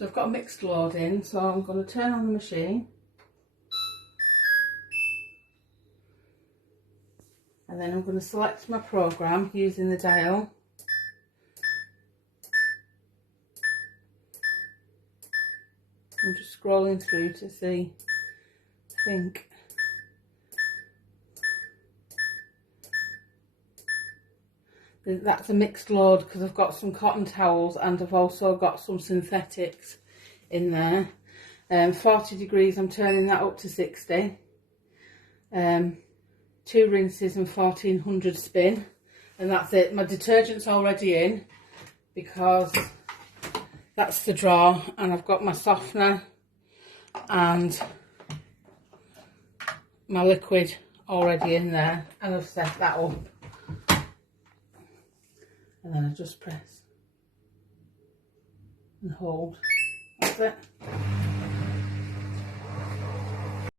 So I've got a mixed load in, so I'm going to turn on the machine. And then I'm going to select my programme using the dial. I'm just scrolling through to see, I think. That's a mixed load because I've got some cotton towels and I've also got some synthetics in there. 40 degrees, I'm turning that up to 60. 2 rinses and 1400 spin. And that's it. My detergent's already in because that's the drawer, and I've got my softener and my liquid already in there, and I've set that up. And then I just press and hold. That's it.